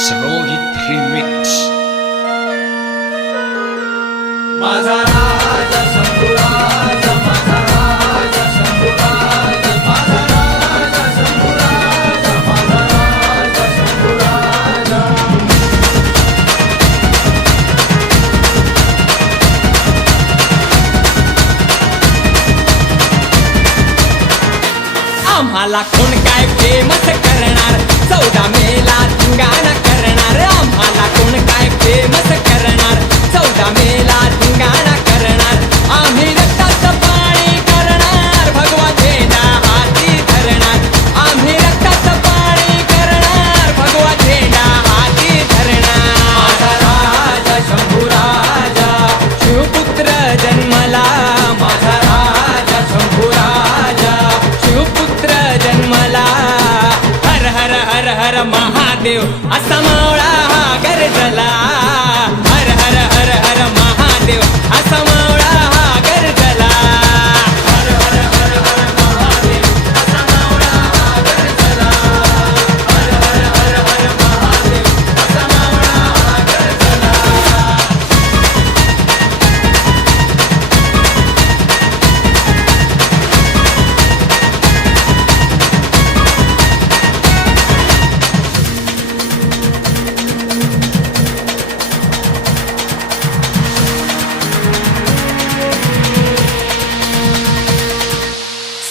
Rohit Remix. माझा राजा शंभूराज, माझा राजा शंभूराज, माझा राजा शंभूराज, माझा राजा शंभूराज. आम्हाला कोण काय फेमस करणार, 14 मेला धिंगाणा करणार. आम्हाला कोण काय फेमस करणार, 14 मेला धिंगाणा करणार. आम्ही रक्ताचं पाणी करणार, भगवा झेंडा हाती धरणार. आम्ही रक्ताचं पाणी करणार, भगवा झेंडा हाती धरणार. माझा राजा शंभूराजा, शिवपुत्र जन्मला, माझा राजा शंभूराजा, शिवपुत्र जन्मला. हर हर हर हर महादेव असा मावळा हा गरजला. हर हर हर हर महादेव असा मावळा हा गरजला. हर हर हर हर महादेव असा मावळा हा गरजला. हर हर हर हर महादेव असा मावळा हा गरजला.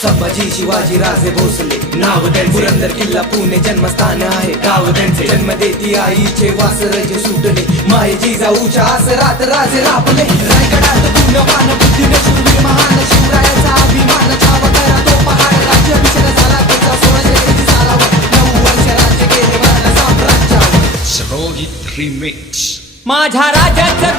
संभाजी शिवाजी राजे भोसले नाव त्यांचे, पुरंदर किल्ला पुणे जन्मस्थान आहे गाव त्यांचे. जन्म देती आईचे वासरज सुटले, मायेची जाऊच्या आसरात राजे रापले. रायगडात पुण्यवान बुद्धीने शूरवीर महान, शिवरायाचा अभिमान छावा करा तो पहाड. राज्याभिषेक झाला त्याचा 1683 सालावर, 9 वर्ष राज्य केले मराठा साम्राज्यावर. Rohit Remix. माझ्या राजाचं